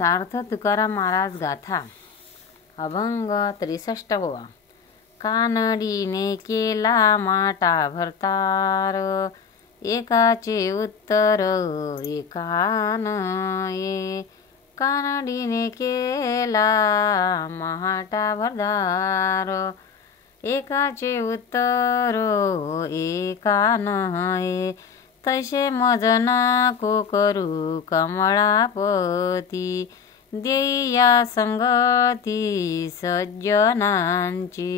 सार्थ तुकाराम महाराज गाथा अभंग 63वा. कानडीने केला माटा भरतार, एकाचे उत्तर एकान ये. कानडीने केला माटा भरतार, एकाचे उत्तर एकान ये. तसे मज नको करू कमळापती, देई या संगती सज्जनांची.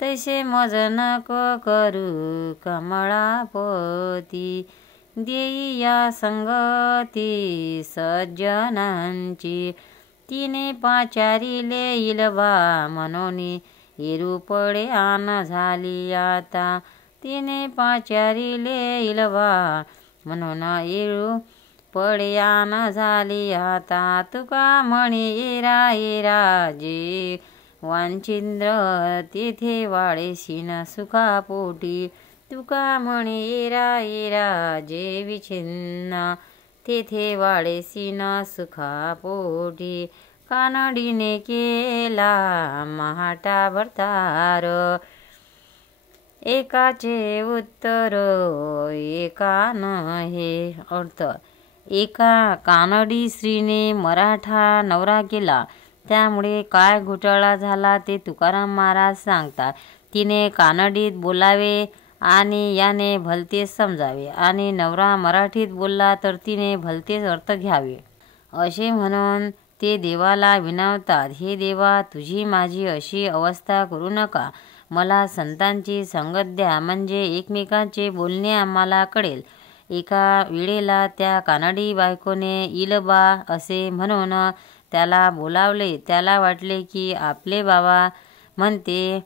तसे मज नको करू कमळापती, देई या संगती सज्जनांची. तिने पाचारिले इलबा मनोनी, एरू पडे आन झाली आता. तिने पाचारिले इलबा म्हणून एरू पड्यान झाली आता. तुका म्हणे येरा येरा जे वांछिंद्र, तेथे वाळेशीन सुखापोटी. तुका म्हणे येरा येरा जे विछिन्न, तेथे वाळेशीन सुखापोटी. कानडीने केला माटा भरतार, एकाचे उत्तर एकान हे. अर्थ: एका कानडी स्त्रीने मराठा नवरा केला, त्यामुळे काय घोटाळा झाला ते तुकाराम महाराज सांगतात. तिने कानडीत बोलावे आणि याने भलतेच समजावे, आणि नवरा मराठीत बोलला तर तिने भलतेच अर्थ घ्यावे, असे म्हणून ते देवाला विनवतात. हे देवा, तुझी माझी अशी अवस्था करू नका. मला संतांची संगत द्या, म्हणजे एकमेकांचे बोलणे आम्हाला कळेल. एका वेळेला त्या कानडी बायकोने इलबा असे म्हणून त्याला बोलावले. त्याला वाटले की आपले बाबा म्हणते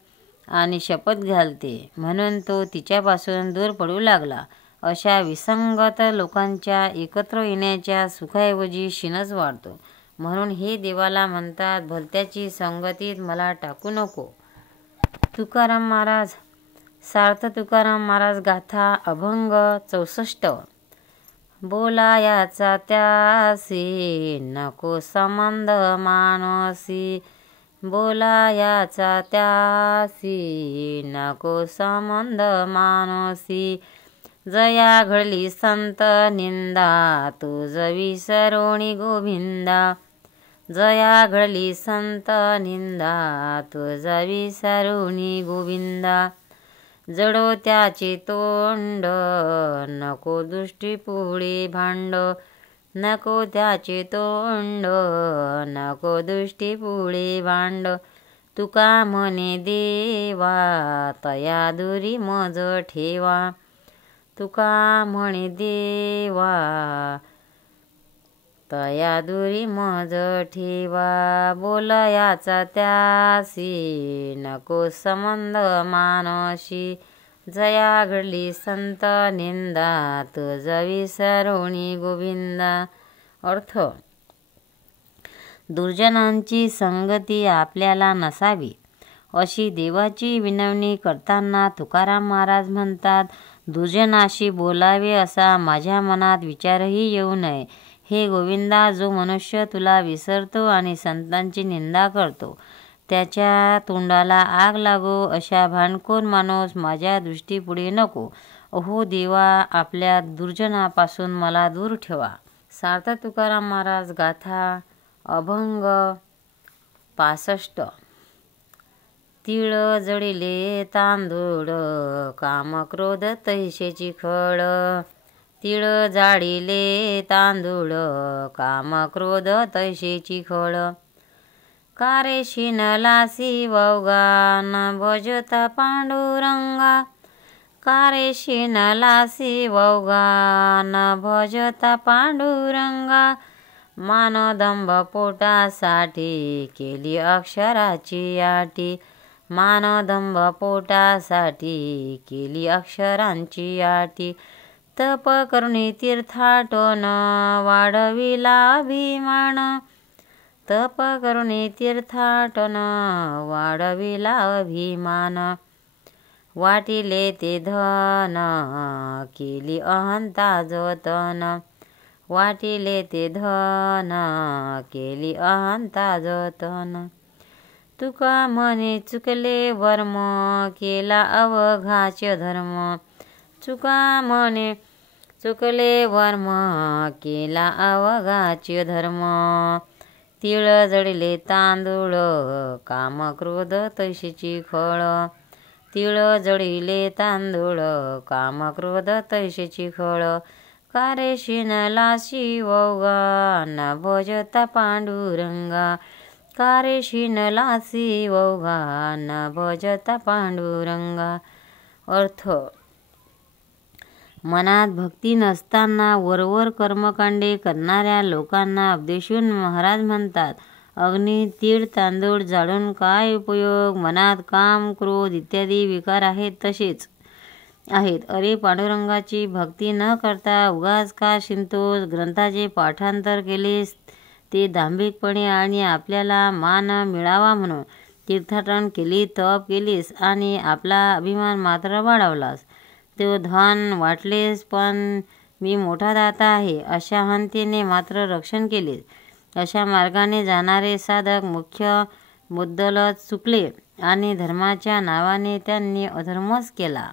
आणि शपथ घालते, म्हणून तो तिच्यापासून दूर पडू लागला. अशा विसंगत लोकांच्या एकत्र येण्याच्या सुखाऐवजी शीणच वाढतो. म्हणून हे देवाला म्हणतात, भलत्याची संगतीत मला टाकू नको. तुकाराम महाराज सार्थ तुकाराम महाराज गाथा अभंग 64. बोलायाचा त्यासी नको संबंध मानसी, बोलायाचा त्यासी नको संबंध मानसी. जया घडली संत निंदा, तुझ विसरोणी गोविंदा. जया घडली संत निंदा, तुझ विसरोणी गोविंदा. जडो त्याचे तोंड, नको दृष्टी पुढे भांड. नको त्याचे तोंड, नको दृष्टी पुढे भांड. तुका म्हणे देवा, तया दुरी मज ठेवा. तुका म्हणे देवा, तया दुरी मज ठेवा. बोलयाचा त्यासी नको संबंध मानसी, जया घडली संत निंदा, तुझ विसरोणी गोविंदा. अर्थ: दुर्जनांची संगती आपल्याला नसावी, अशी देवाची विनवणी करताना तुकाराम महाराज म्हणतात. दुर्जनाशी बोलावे असा माझ्या मनात विचारही येऊ नये. हे गोविंदा, जो मनुष्य तुला विसरतो आणि संतांची निंदा करतो, त्याच्या तोंडाला आग लागो अशा भांडखोर माणूस माझ्या दृष्टीपुढे नको. अहो देवा, आपल्या दुर्जनापासून मला दूर ठेवा. सार्थ तुकाराम महाराज गाथा अभंग 65. तीळ जडिले तांदूळ, काम क्रोध तैसेची खळ. तीळ जाडिले तांदूळ, काम क्रोध तैसेची खळ. कारे शिनलासी वौगा, न भजता पांडुरंगा. कारे शिनलासी वौगा, न भजता पांडुरंगा. मानदंभ पोटासाठी केली अक्षराची आटी. मानदंभ पोटासाठी केली अक्षरांची आटी. तप करुणी तीर्थाटन, वाढविला अभिमान. तप करुणी तीर्थाटन, वाढविला अभिमान. वाटिले ते धन, केली अहंता जतन. वाटिले ते धन केली अहंता जतन. तुका म्हणे चुकले वर्म केला अवघाचे धर्म. तुका म्हणे चुकले वर्म केला अवघाचे धर्म. तिळ जळले तांदूळ काम क्रोध तैशीची फळ. तिळ जळिले तांदूळ काम क्रोध तैशीची फळ. कारे शिनलासी वौगा न भजता पांडुरंगा. कारे शिनलासी वौगा न भजता पांडुरंगा. अर्थ, मनात भक्ती नसताना वरवर कर्मकांडे करणाऱ्या लोकांना उपदेशून महाराज म्हणतात, अग्नी तीळ तांदूळ जाळून काय उपयोग. मनात काम क्रोध इत्यादी विकार आहेत तसेच आहेत. अरे पांडुरंगाची भक्ती न करता उगाच का शिंतोस. ग्रंथाचे पाठांतर केलेस ते दांभिकपणे आणि आपल्याला मान मिळावा म्हणून. तीर्थाटन केली, तप केलीस आणि आपला अभिमान मात्र वाढवलास. तो धन वाटलेस पण मी मोठा दाता आहे अशा अहंतेने मात्र रक्षण केलेस. अशा मार्गाने जाणारे साधक मुख्य मुद्दलच चुकले आणि धर्माच्या नावाने त्यांनी अधर्मच केला.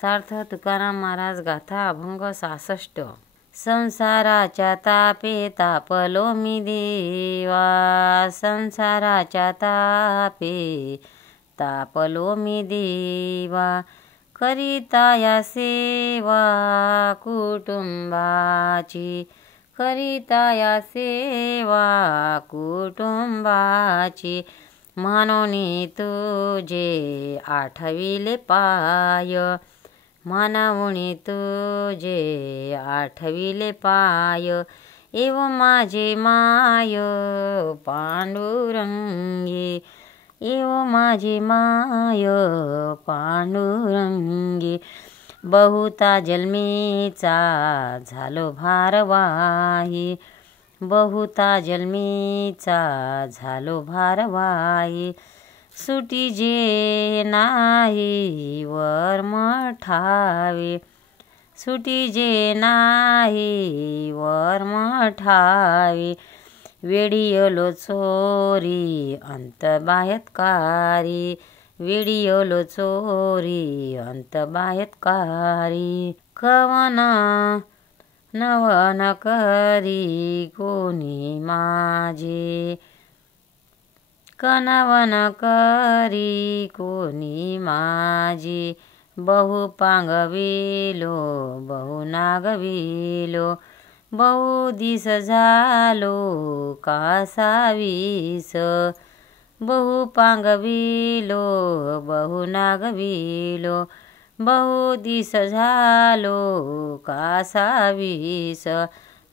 सार्थ तुकाराम महाराज गाथा अभंग 66. संसाराच्या तापे तापलो मी देवा. संसाराच्या तापे तापलो मी देवा. करिता या सेवा कुटुंबाची. करिता या सेवा कुटुंबाची. म्हणून तुझे आठविले पाय. म्हणून तुझे आठविले पाय. एव माझे माय पांडुरंगी. एव माझे माय पांडुरंगी. बहुता जन्मीचा झालो भारवाही. बहुता जन्मीचा झालो भारवाही. सुटी जे नाही वर्म ठावे. सुटी जे नाही वर्म ठावे. वेडियलो चोरी अंत बाह्यत्कारी. वेडियलो चोरी अंत बाह्यत्कारी. कवन नवन करी कोणी माझे. कनवन करी कोणी माझे. बहु पांगविलो बहु नागविलो. बहु दिस झालो कासावीस. बहु पांगविलो बहु नागविलो. बहु दिस झालो कासावीस.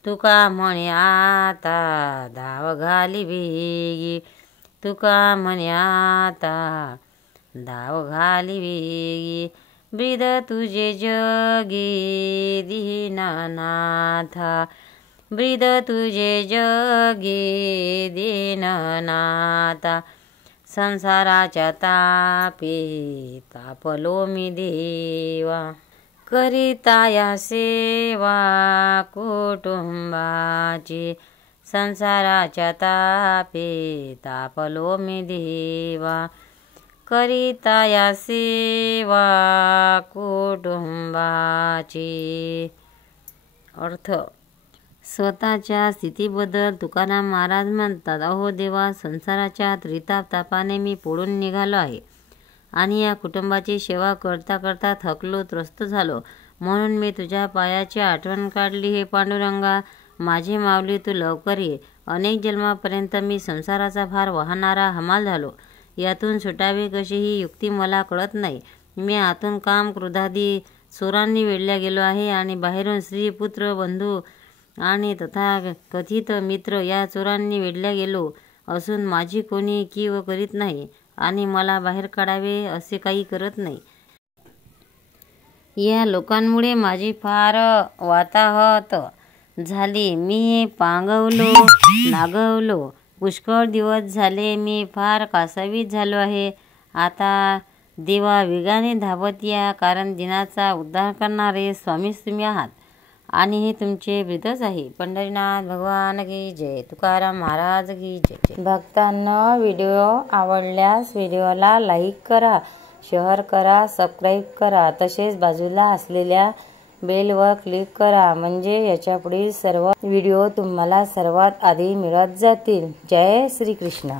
तुका म्हणे आता धाव घाली वेगी. तुका म्हणे आता धाव घाली वेगी. ब्रीद तुझे जगी दीननाथा. ब्रीद तुझे जगी दीननाथा. संसाराच्या तापे तापलो मी देवा. करिता या सेवा कुटुंबाची. संसाराच्या तापे तापलो मी देवा. करिता या सेवा कुटुंबाची. अर्थ, स्वतःच्या स्थितीबद्दल तुकाराम महाराज म्हणतात, अहो देवा, संसाराच्या त्रिताप तापाने मी पळून निघालो आहे आणि या कुटुंबाची सेवा करता करता थकलो त्रस्त झालो. म्हणून मी तुझ्या पायाची आठवण काढली. हे पांडुरंगा, माझे माऊली, तू लवकर ये. अनेक जन्मापर्यंत मी संसाराचा भार वाहणारा हमाल झालो. यातून सुटावे कशी ही युक्ती मला कळत नाही. मी आतून काम क्रोधादी चोरांनी वेढल्या गेलो आहे आणि बाहेरून स्त्री पुत्र बंधू आणि तथा कथित मित्र या चोरांनी वेढल्या गेलो असून माझी कोणी कीव करीत नाही आणि मला बाहेर काढावे असे काही करत नाही. या लोकांमुळे माझी फार वाताहत झाली. मी पांगवलो नागवलो. पुष्कळ दिवस झाले मी फार कासावीस झालो आहे. आता देवा वेगाने धावत या, कारण दिनाचा उद्धार करणारे स्वामीच तुम्ही आहात. आणि हे तुमचे व्रतच आहे। पंढरीनाथ भगवान की जय, तुकाराम महाराज की जय। भक्तांनो, व्हिडिओ आवडल्यास व्हिडिओला लाईक करा, शेअर करा, सबस्क्राईब करा, तसेच बाजूला असलेल्या बेलवर क्लिक करा, म्हणजे याच्या पुढील सर्व व्हिडिओ तुम्हाला सर्वात आधी मिळत जातील। जय श्री कृष्ण।